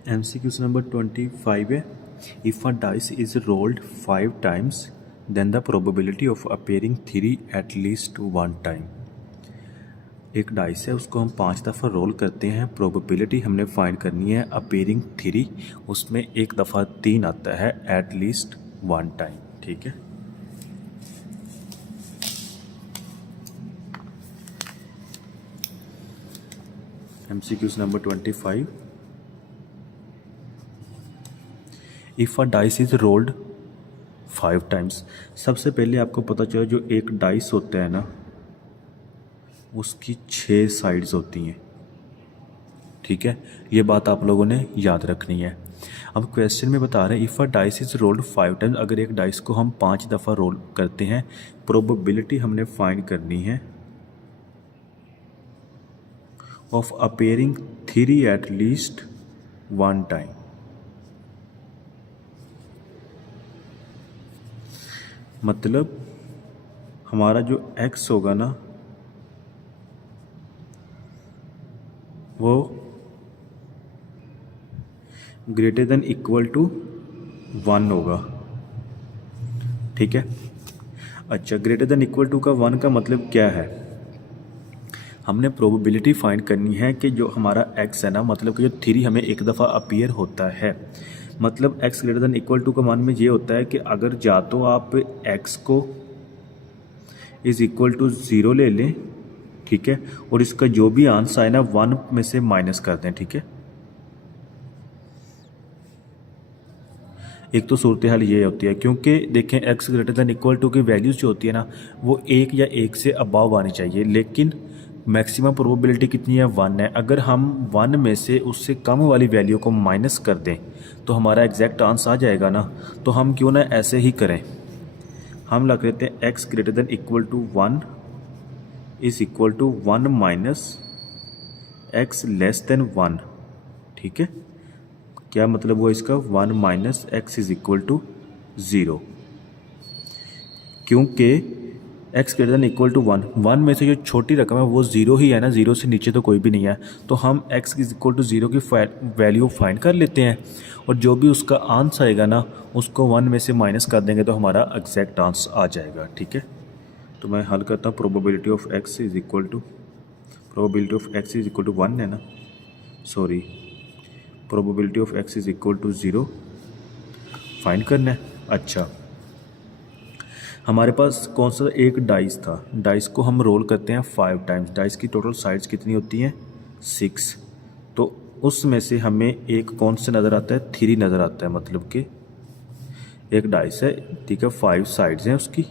MCQs number 25 है। If a dice is rolled 5 times then the probability of appearing 3 at least 1 time. एक dice है, उसको हम 5 दफ़ा रोल करते हैं, प्रोबेबिलिटी हमने फाइंड करनी है अपेयरिंग 3, उसमें एक दफ़ा 3 आता है एट लीस्ट 1 टाइम। ठीक है। MCQs number 25। If a dice is rolled 5 times, सबसे पहले आपको पता चला जो एक डाइस होता है ना, उसकी 6 साइड्स होती हैं। ठीक है, ये बात आप लोगों ने याद रखनी है। अब क्वेश्चन में बता रहे हैं if a dice is rolled 5 times, अगर एक डाइस को हम 5 दफ़ा रोल करते हैं, प्रोबेबिलिटी हमने फाइंड करनी है of appearing 3 at least 1 time. मतलब हमारा जो x होगा ना, वो ग्रेटर देन इक्वल टू 1 होगा। ठीक है। अच्छा, ग्रेटर देन इक्वल टू का 1 का मतलब क्या है? हमने प्रोबेबिलिटी फाइंड करनी है कि जो हमारा x है ना, मतलब कि जो 3 हमें एक दफ़ा अपीयर होता है, मतलब x greater than equal to का मान में ये होता है कि अगर या तो आप x को इज़ इक्वल टू 0 ले लें, ठीक है, और इसका जो भी आंसर है ना 1 में से माइनस कर दें। ठीक है। एक तो सूरत हाल ये होती है, क्योंकि देखें x greater than equal to की वैल्यूज़ जो होती है ना, वो 1 या 1 से अबाव आनी चाहिए, लेकिन मैक्सिमम प्रोबेबिलिटी कितनी है? 1 है। अगर हम 1 में से उससे कम वाली वैल्यू को माइनस कर दें तो हमारा एग्जैक्ट आंसर आ जाएगा ना। तो हम क्यों ना ऐसे ही करें, हम लग लेते हैं x greater than equal to 1 is equal to 1 minus x less than 1। ठीक है। क्या मतलब हुआ इसका? 1 minus x is equal to 0, क्योंकि x greater than equal to 1 में से जो छोटी रकम है वो 0 ही है ना, 0 से नीचे तो कोई भी नहीं है। तो हम x इज इक्वल टू 0 की वैल्यू फाइंड कर लेते हैं, और जो भी उसका आंसर आएगा ना, उसको 1 में से माइनस कर देंगे तो हमारा एग्जैक्ट आंसर आ जाएगा। ठीक है। तो मैं हल करता हूँ। Probability of x is equal to 1 है ना, sorry, probability of x is equal to 0 find करना है। अच्छा, हमारे पास कौन सा एक डाइस था, डाइस को हम रोल करते हैं 5 टाइम्स। डाइस की टोटल साइड्स कितनी होती हैं? 6। तो उसमें से हमें एक कौन सा नज़र आता है? 3 नज़र आता है। मतलब कि एक डाइस है, ठीक है, 5 साइड्स हैं उसकी,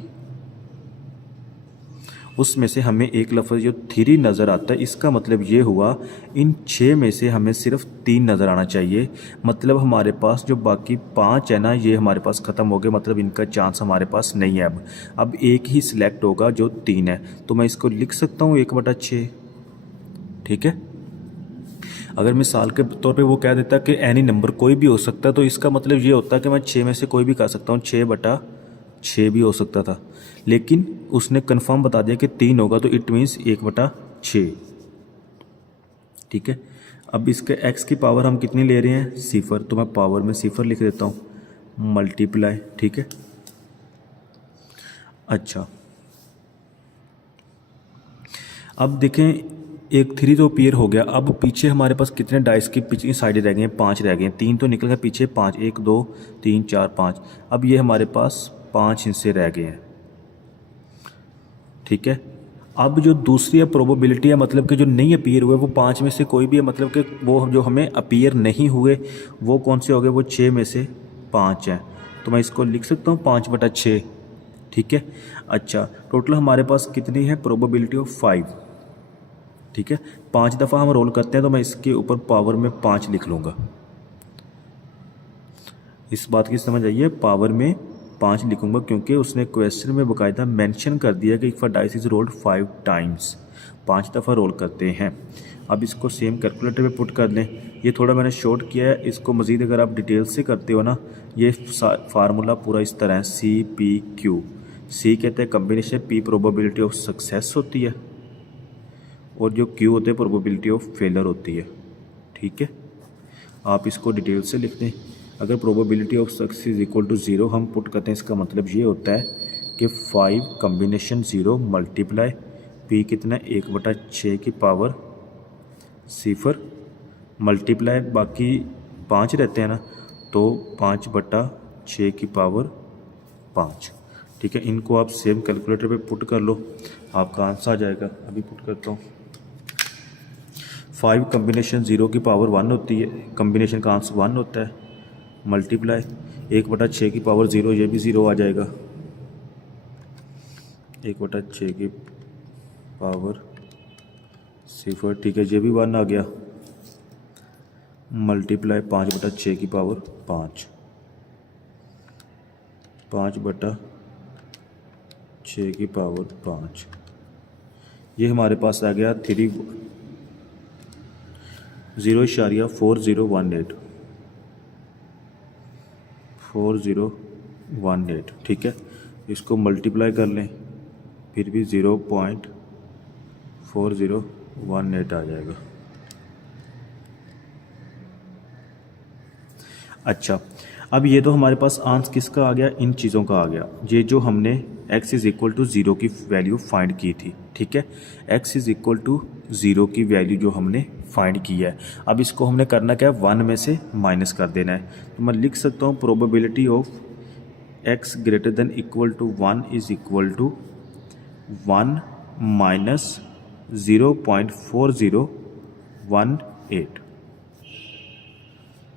उसमें से हमें एक लफ्ज़ जो 3 नज़र आता है, इसका मतलब ये हुआ इन 6 में से हमें सिर्फ 3 नज़र आना चाहिए। मतलब हमारे पास जो बाकी 5 है ना, ये हमारे पास ख़त्म हो गए, मतलब इनका चांस हमारे पास नहीं है। अब एक ही सिलेक्ट होगा जो 3 है, तो मैं इसको लिख सकता हूँ 1/6। ठीक है। अगर मिसाल के तौर पे वो कह देता कि एनी नंबर कोई भी हो सकता है, तो इसका मतलब ये होता है कि मैं 6 में से कोई भी कर सकता हूँ, 6/6 भी हो सकता था, लेकिन उसने कंफर्म बता दिया कि 3 होगा, तो इट मीन्स 1/6। ठीक है। अब इसके x की पावर हम कितनी ले रहे हैं? 0, तो मैं पावर में 0 लिख देता हूँ, मल्टीप्लाई। ठीक है। अच्छा, अब देखें एक 3 तो अपीयर हो गया। अब पीछे हमारे पास कितने डाइस की पिछली साइडें रह गई हैं? 5 रह गए हैं। 3 तो निकल गए पीछे, 5, 1 2 3 4 5। अब ये हमारे पास 5 हिस्से रह गए हैं। ठीक है। अब जो दूसरी प्रोबेबिलिटी है, मतलब कि जो नहीं अपीयर हुए, वो 5 में से कोई भी है, मतलब कि वो जो हमें अपीयर नहीं हुए वो कौन से हो गए? वो 6 में से 5 हैं। तो मैं इसको लिख सकता हूँ 5/6। ठीक है। अच्छा, टोटल हमारे पास कितनी है? Probability of 5। ठीक है। 5 दफ़ा हम रोल करते हैं, तो मैं इसके ऊपर पावर में 5 लिख लूँगा। इस बात की समझ आइए, पावर में 5 लिखूंगा, क्योंकि उसने क्वेश्चन में बाकायदा मेंशन कर दिया कि if a dice is rolled 5 times, 5 दफ़ा रोल करते हैं। अब इसको सेम कैलकुलेटर पे पुट कर लें। ये थोड़ा मैंने शॉर्ट किया है, इसको मज़ीद अगर आप डिटेल से करते हो ना, ये फार्मूला पूरा इस तरह है, CPQ। C कहते हैं combination, P probability of success होती है, और जो Q होते हैं प्रोबेबिलिटी ऑफ फेलर होती है। ठीक है। आप इसको डिटेल से लिख दें। अगर probability of success is equal to 0 हम पुट करते हैं, इसका मतलब ये होता है कि 5 कम्बिनेशन 0 मल्टीप्लाई पी कितना है 1/6 की पावर 0 मल्टीप्लाई बाकी 5 रहते हैं ना, तो 5/6 की पावर 5। ठीक है, इनको आप सेम कैलकुलेटर पे पुट कर लो, आपका आंसर आ जाएगा। अभी पुट करता हूँ। 5 कम्बिनेशन 0 की पावर 1 होती है, कम्बिनेशन का आंसर 1 होता है, मल्टीप्लाई 1/6 की पावर 0, ये भी 0 आ जाएगा। 1/6 की पावर 0, ठीक है, ये भी 1 आ गया, मल्टीप्लाई 5/6 की पावर 5, 5/6 की पावर 5। ये हमारे पास आ गया 0.4018। ठीक है, इसको मल्टीप्लाई कर लें फिर भी 0.4018 आ जाएगा। अच्छा, अब ये तो हमारे पास आंसर किसका आ गया, इन चीज़ों का आ गया, ये जो हमने x इज़ इक्वल टू 0 की वैल्यू फाइंड की थी। ठीक है, x इज़ इक्वल टू 0 की वैल्यू जो हमने फाइंड की है, अब इसको हमने करना क्या है, 1 में से माइनस कर देना है। तो मैं लिख सकता हूँ probability of x greater than equal to 1 is equal to 1 minus 0.4018।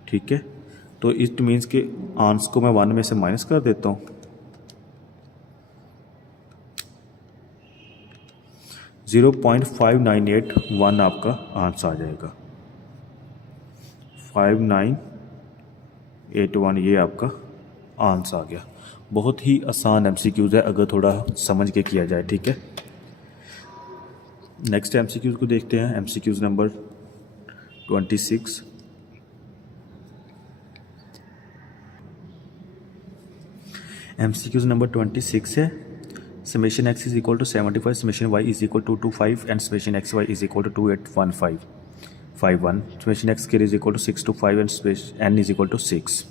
ठीक है, तो इट मीन्स के आंसर को मैं 1 में से माइनस कर देता हूँ। 0.5981 आपका आंसर आ जाएगा। 5981 ये आपका आंसर आ गया। बहुत ही आसान एमसीक्यूज़ है अगर थोड़ा समझ के किया जाए। ठीक है, नेक्स्ट एमसीक्यूज़ को देखते हैं। MCQs number 26। एमसीक्यूज़ नंबर 26 है, summation x is equal to 75, summation y is equal to 25 and summation x y is equal to 281551, summation x square is equal to 6 to 5 and n is equal to 6।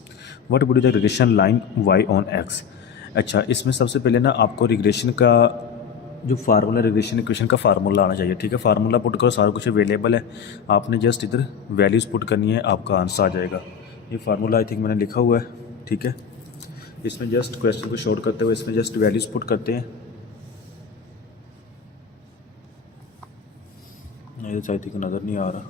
What would be the regression line y on x। अच्छा, इसमें सबसे पहले ना आपको regression का जो formula, regression equation का formula आना चाहिए। ठीक है, फार्मूला पुट करो, सारा कुछ अवेलेबल है, आपने जस्ट इधर वैल्यूज़ पुट करनी है, आपका आंसर आ जाएगा। ये फार्मूला आई थिंक मैंने लिखा हुआ है। ठीक है, इसमें जस्ट क्वेश्चन को शॉर्ट करते हुए इसमें जस्ट वैल्यूज पुट करते हैं। ये आई थिंक नज़र नहीं आ रहा।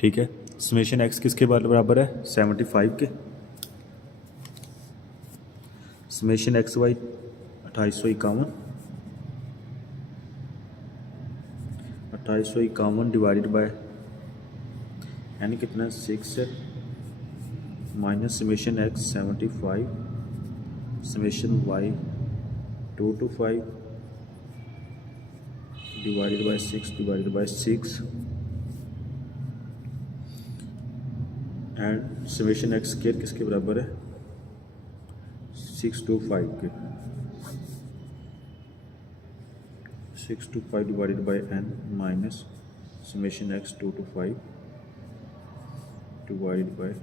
ठीक है, समेशन एक्स किसके बराबर है, 75 के। Summation x y 2851 divided by यानी कितना 6 है, minus summation x 75, summation y 2 to 5 divided by 6 and summation x square किसके बराबर है, 6 to 5 के। 6 to 5 divided by n minus summation x 2 to 5 divided by n,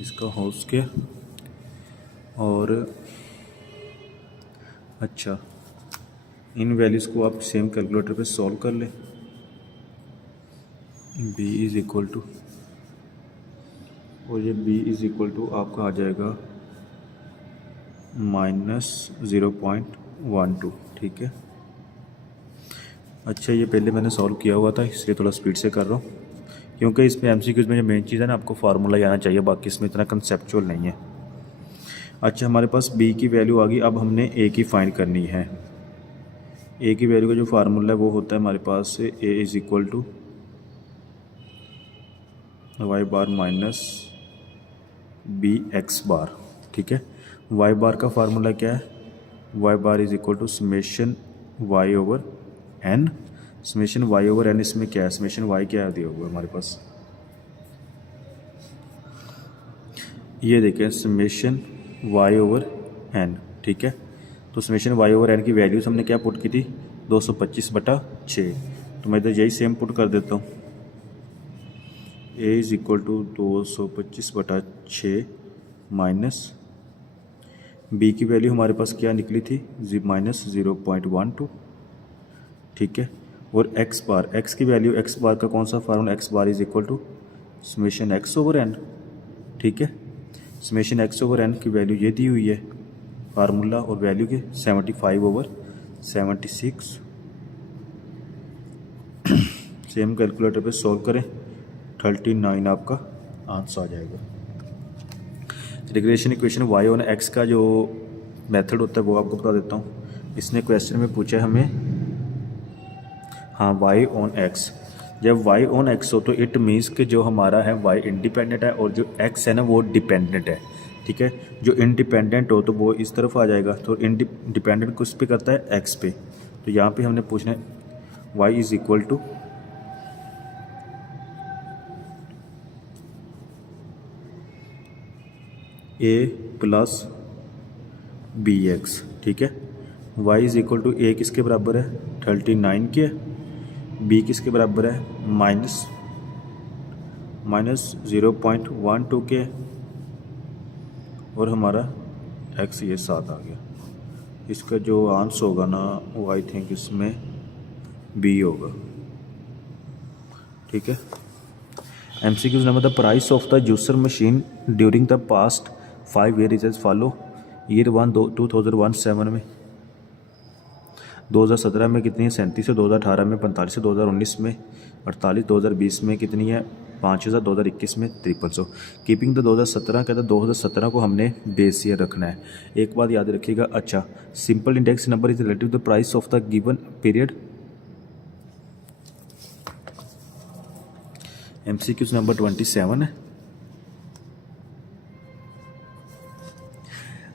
इसका होल स्क्वायर। और अच्छा, इन वैल्यूज़ को आप सेम कैलकुलेटर पे सॉल्व कर लें। b इज़ इक्वल टू, और ये b इज़ इक्वल टू आपका आ जाएगा -0.12। ठीक है, अच्छा, ये पहले मैंने सॉल्व किया हुआ था इसलिए थोड़ा स्पीड से कर रहा हूँ, क्योंकि इसमें एमसीक्यूज़ में जो मेन चीज़ है ना, आपको फार्मूला ही आना चाहिए, बाकी इसमें इतना कंसेप्चुअल नहीं है। अच्छा, हमारे पास b की वैल्यू आ गई, अब हमने a की फाइंड करनी है। a की वैल्यू का जो फार्मूला है वो होता है हमारे पास a is equal to Y bar minus B X bar. ठीक है, वाई बार का फार्मूला क्या है, Y bar is equal to summation Y over N. Summation Y over N इसमें क्या है, समेशन वाई क्या दिया हुआ है हमारे पास, ये देखें समेशन वाई ओवर एन, ठीक है। तो समेशन वाई ओवर एन की वैल्यूज़ हमने क्या पुट की थी, 225/6। तो मैं इधर यही सेम पुट कर देता हूँ, a is equal to 225/6 minus b की वैल्यू हमारे पास क्या निकली थी, -0.12, ठीक है। और एक्स बार, एक्स की वैल्यू, एक्स बार का कौन सा formula, x bar is equal to summation x over n, ठीक है। समेशन एक्स ओवर एन की वैल्यू ये दी हुई है फार्मूला, और वैल्यू के 75/76। सेम कैलकुलेटर पे सॉल्व करें, 39 आपका आंसर आ जाएगा। Regression equation y on x का जो मेथड होता है वो आपको बता देता हूँ। इसने क्वेश्चन में पूछा है हमें, हाँ, वाई ऑन एक्स। जब वाई ऑन एक्स हो तो इट मीन्स कि जो हमारा है वाई इंडिपेंडेंट है और जो एक्स है ना वो डिपेंडेंट है, ठीक है। जो इंडिपेंडेंट हो तो वो इस तरफ आ जाएगा, तो डिपेंडेंट किस पे करता है, एक्स पे। तो यहाँ पे हमने पूछना है y is equal to a plus b x, ठीक है। Y is equal to a किसके बराबर है, 39 के, बी किसके बराबर है, -0.12 के, और हमारा एक्स ये 7 आ गया। इसका जो आंसर होगा ना वो आई थिंक इसमें बी होगा, ठीक है। MCQs number, the price of the juicer machine during the past 5 year is as follow. Year 1 2017 में 2017 में कितनी है, 37 है, 2018 में 45 है, 2019 में 48, 2020 में कितनी है, 5000, 2021 में 5300। कीपिंग द 2017 कहता है 2017 को हमने बेस ईयर रखना है। एक बात याद रखिएगा, अच्छा, simple index number is relative the price of the given period. MCQs number 27 है।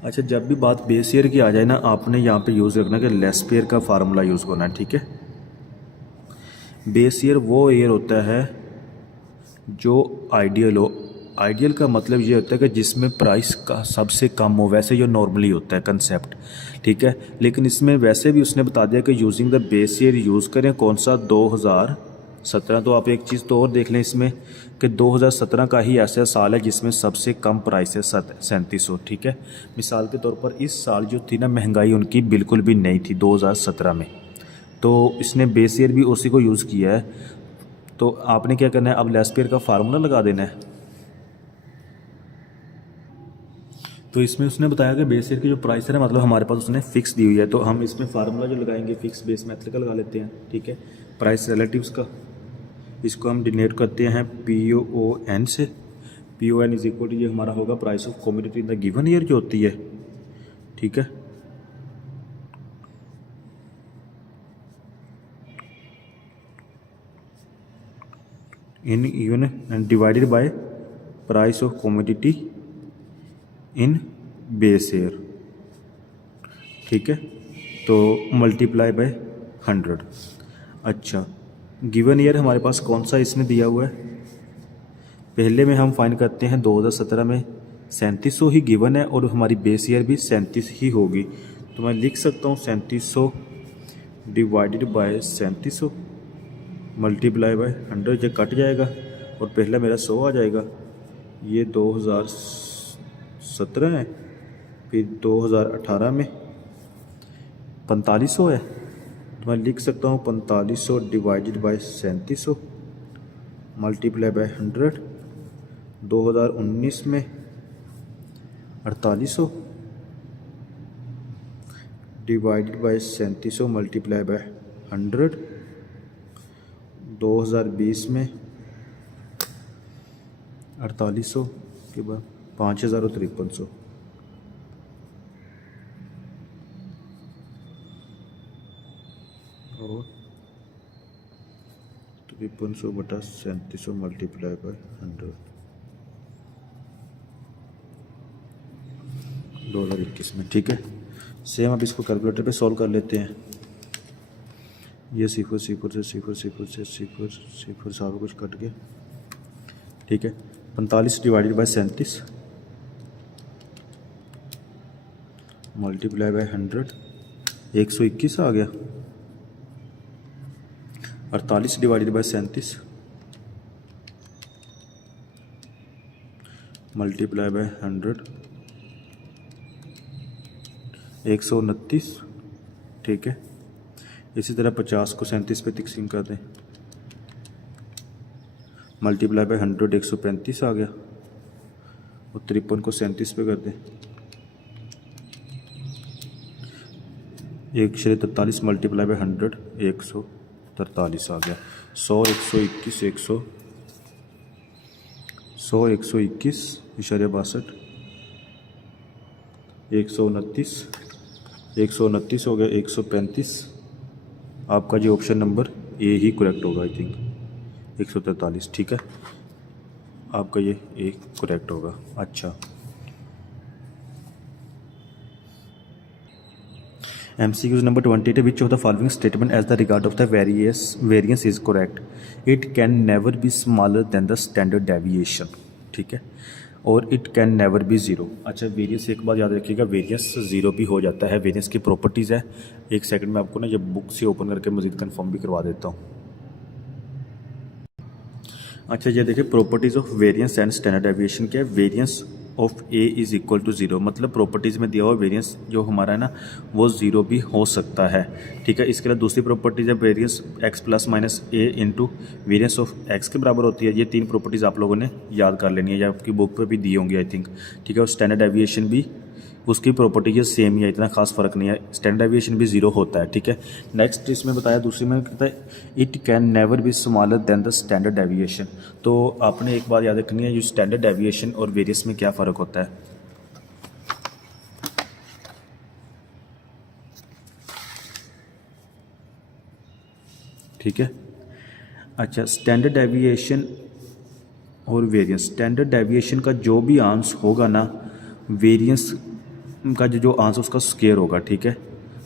अच्छा, जब भी बात बेस ईयर की आ जाए ना, आपने यहाँ पे यूज़ रखना कि लेस पेयर का फार्मूला यूज़ करना है, ठीक है। बेस ईयर वो ईयर होता है जो आइडियल हो। आइडियल का मतलब ये होता है कि जिसमें प्राइस का सबसे कम हो, वैसे जो नॉर्मली होता है कंसेप्ट, ठीक है। लेकिन इसमें वैसे भी उसने बता दिया कि using the base year use करें कौन सा, 2017। तो आप एक चीज़ तो और देख लें इसमें कि 2017 का ही ऐसा साल है जिसमें सबसे कम प्राइस है 3700, ठीक है। मिसाल के तौर पर इस साल जो थी ना महंगाई उनकी बिल्कुल भी नहीं थी 2017 में, तो इसने बेस ईयर भी उसी को यूज़ किया है। तो आपने क्या करना है, अब लेस पेयर का फार्मूला लगा देना है। तो इसमें उसने बताया कि बेस ईयर की जो प्राइस है ना, मतलब हमारे पास उसने फिक्स दी हुई है, तो हम इसमें फार्मूला जो लगाएंगे फिक्स बेस मेथड का लगा लेते हैं, ठीक है। प्राइस रिलेटिव्स का, इसको हम डिनोट करते हैं PON से। PON इज इक्वल टू ये हमारा होगा price of commodity in the given year जो होती है, ठीक है। In even and divided by price of commodity in base year, ठीक है। तो मल्टीप्लाई बाय 100। अच्छा, गिवन ईयर हमारे पास कौन सा इसमें दिया हुआ है, पहले में हम फाइंड करते हैं 2017 में 3700 ही गिवन है और हमारी बेस ईयर भी 37 ही होगी। तो मैं लिख सकता हूँ 3700 डिवाइडेड बाय 3700 मल्टीप्लाई बाय 100, ये कट जाएगा और पहला मेरा 100 आ जाएगा। ये 2017 है, फिर 2018 में 4500 है, तो मैं लिख सकता हूँ 4500 डिवाइडेड बाय 3700 मल्टीप्लाई बाय 100। 2019 में 4800 डिवाइडेड बाय 3700 मल्टीप्लाई बाय 100। 2020 में 4800 के बाद 5000 और 5300। और 5300 बटा 3700 मल्टीप्लाई बाय 100, 2021 में, ठीक है। सेम अब इसको कैलकुलेटर पे सॉल्व कर लेते हैं। ये 0 0 से 0 0 से 0 0 सारा कुछ कट गया, ठीक है। 45 डिवाइडेड बाय 37 मल्टीप्लाई बाय 100 121 आ गया। 48 डिवाइडेड बाय 37 मल्टीप्लाई बाय 100 129, ठीक है। इसी तरह 50 को 37 पे तकसीम कर दें, मल्टीप्लाई बाय 100 135 आ गया, और 53 को 37 पे कर दें, 143 मल्टीप्लाई बाय 100 143 आ गया। 100 121 100 121 इशारे 62 129 हो गया, 135। आपका जो option number A he correct होगा, आई थिंक 143, ठीक है, आपका ये ए करेक्ट होगा। अच्छा, MCQ number 28, which of the following statement as the regard of the variance is correct, it can never be smaller than the standard deviation, ठीक है, और it can never be zero. अच्छा, variance एक बात याद रखिएगा, वेरियंस ज़ीरो भी हो जाता है, वेरियंस की प्रॉपर्टीज़ है। एक सेकंड में आपको ना ये बुक से ओपन करके मज़ीद कंफर्म भी करवा देता हूँ। अच्छा, ये देखिए properties of variance and standard deviation क्या है। Variance of a is equal to zero, मतलब प्रॉपर्टीज़ में दिया हुआ वेरियंस जो हमारा है ना वो ज़ीरो भी हो सकता है, ठीक है। इसके लिए दूसरी प्रॉपर्टीज़ है variance x plus minus A into variance of x के बराबर होती है। ये तीन प्रॉपर्टीज़ आप लोगों ने याद कर लेनी है, या आपकी बुक पे भी दी होंगी आई थिंक, ठीक है। और स्टैंडर्ड डेविएशन भी उसकी प्रॉपर्टी ये सेम ही है, इतना खास फर्क नहीं है, स्टैंडर्ड डेविएशन भी ज़ीरो होता है, ठीक है। नेक्स्ट इसमें बताया, दूसरी में कहता है it can never be smaller than the standard deviation. तो आपने एक बात याद रखनी है, ये स्टैंडर्ड डेविएशन और वेरियंस में क्या फ़र्क होता है। ठीक है, अच्छा, स्टैंडर्ड डेविएशन और वेरियंस, स्टैंडर्ड डेविएशन का जो भी आंसर होगा ना, वेरियंस का जो आंसर उसका स्क्वायर होगा, ठीक है।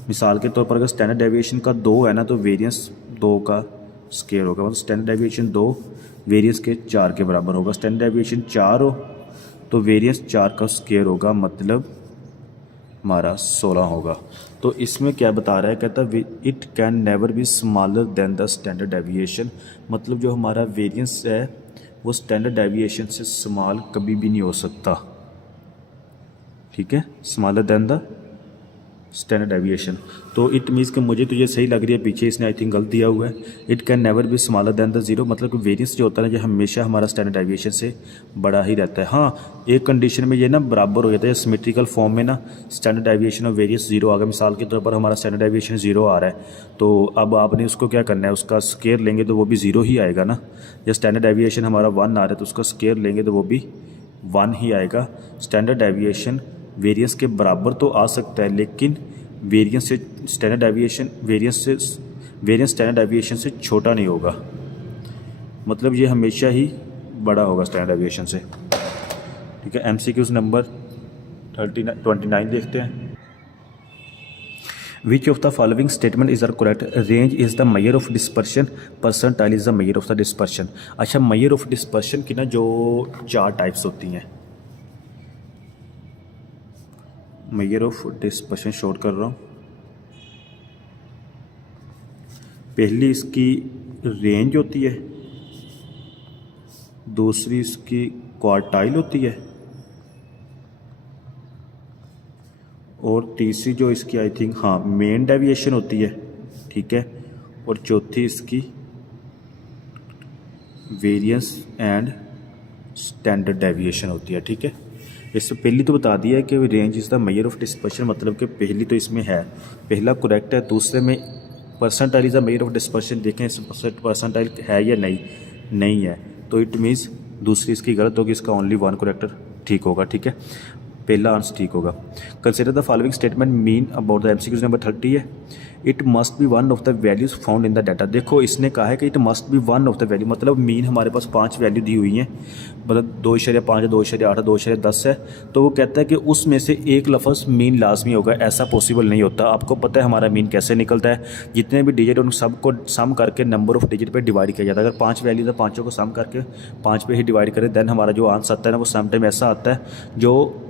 मिसाल के तौर पर अगर स्टैंडर्ड डेविएशन का 2 है ना, तो वेरियंस 2 का स्क्वायर होगा, मतलब स्टैंडर्ड डेविएशन 2 वेरियंस के 4 के बराबर होगा। स्टैंडर्ड डेविएशन 4 हो तो वेरियंस 4 का स्क्वायर होगा, मतलब हमारा 16 होगा। तो इसमें क्या बता रहा है, कहता है it can never be smaller than the standard deviation, मतलब जो हमारा वेरियंस है वो स्टैंडर्ड डेविएशन से स्मॉल कभी भी नहीं हो सकता, ठीक है, smaller than the standard deviation. तो इट मीन्स कि मुझे तो ये सही लग रही है, पीछे इसने आई थिंक गलत दिया हुआ है। It can never be smaller than the zero, मतलब कि वेरियंस जो होता है ना, ये हमेशा हमारा स्टैंडर्ड डेविएशन से बड़ा ही रहता है। हाँ, एक कंडीशन में ये ना बराबर हो जाता है, सिमेट्रिकल फॉर्म में ना स्टैंडर्ड डेविएशन और वेरियंस ज़ीरो आ गया। मिसाल के तौर पर हमारा स्टैंडर्ड डेविएशन 0 आ रहा है, तो अब आपने उसको क्या करना है, उसका स्क्वायर लेंगे तो वो भी 0 ही आएगा ना। या स्टैंडर्ड डेविएशन हमारा 1 आ रहा है, तो उसका स्क्वायर लेंगे तो वो भी 1 ही आएगा। स्टैंडर्ड डेविएशन वेरियंस के बराबर तो आ सकता है, लेकिन वेरियंस से standard deviation variance standard deviation से छोटा नहीं होगा, मतलब ये हमेशा ही बड़ा होगा स्टैंडर्ड डेविएशन से, ठीक है। MCQs नंबर 29 देखते हैं। Which of the following statement is are correct, range is the measure of dispersion, percentile is the measure of the dispersion. अच्छा, मेजर ऑफ डिस्पर्शन की ना जो 4 टाइप्स होती हैं, मेजर ऑफ डिस्पर्शन शॉर्ट कर रहा हूँ। पहली इसकी रेंज होती है, दूसरी इसकी क्वार्टाइल होती है, और तीसरी जो इसकी आई थिंक हाँ मेन डेविएशन होती है, ठीक है, और चौथी इसकी वेरियंस एंड स्टैंडर्ड डेविएशन होती है, ठीक है। इससे पहली तो बता दिया है कि range is the measure of dispersion, मतलब कि पहली तो इसमें है, पहला करेक्ट है। दूसरे में percentile is the measure of dispersion, देखें इस परसेंटाइल है या नहीं है, तो इट मीन्स दूसरी इसकी गलत होगी, इसका ओनली 1 करेक्टर ठीक होगा, ठीक है, पहला आंसर ठीक होगा। Consider the following statement mean about the MCQ number 30 है। It must be one of the values found in the data. देखो इसने कहा है कि it must be one of the value, मतलब मीन हमारे पास 5 वैल्यू दी हुई हैं, मतलब 2.5 2.8 2.10 है, तो वो कहता है कि उसमें से एक लफ्ज़ मीन लाजमी होगा। ऐसा पॉसिबल नहीं होता। आपको पता है हमारा मीन कैसे निकलता है, जितने भी डिजिट उन सबको सम करके नंबर ऑफ डिजिट पे डिवाइड किया जाता है। अगर 5 वैल्यू तो 5 को सम करके 5 पे ही डिवाइड करें, देन हमारा जो आंसर आता है ना वो समटाइम ऐसा आता है जो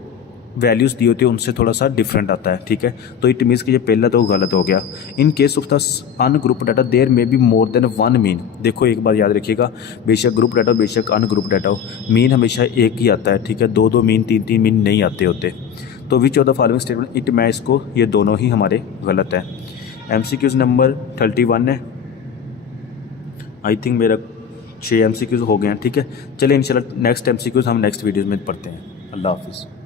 वैल्यूज़ दी होती है उनसे थोड़ा सा डिफरेंट आता है, ठीक है। तो इट मीन्स कि ये पहला तो गलत हो गया। In case of the ungroup data there may be more than one mean. देखो एक बात याद रखिएगा, बेशक ग्रुप डाटा हो बेशक अनग्रुप डाटा हो, मीन हमेशा एक ही आता है, ठीक है। दो दो मीन तीन तीन मीन नहीं आते होते। तो विच of the following statement it मैं इसको, ये दोनों ही हमारे गलत है। MCQs नंबर 31 है। आई थिंक मेरा 6 MCQs हो गए हैं, ठीक है। चलिए इंशाल्लाह नेक्स्ट MCQs हम नेक्स्ट वीडियोज़ में पढ़ते हैं। अल्लाह हाफिज़।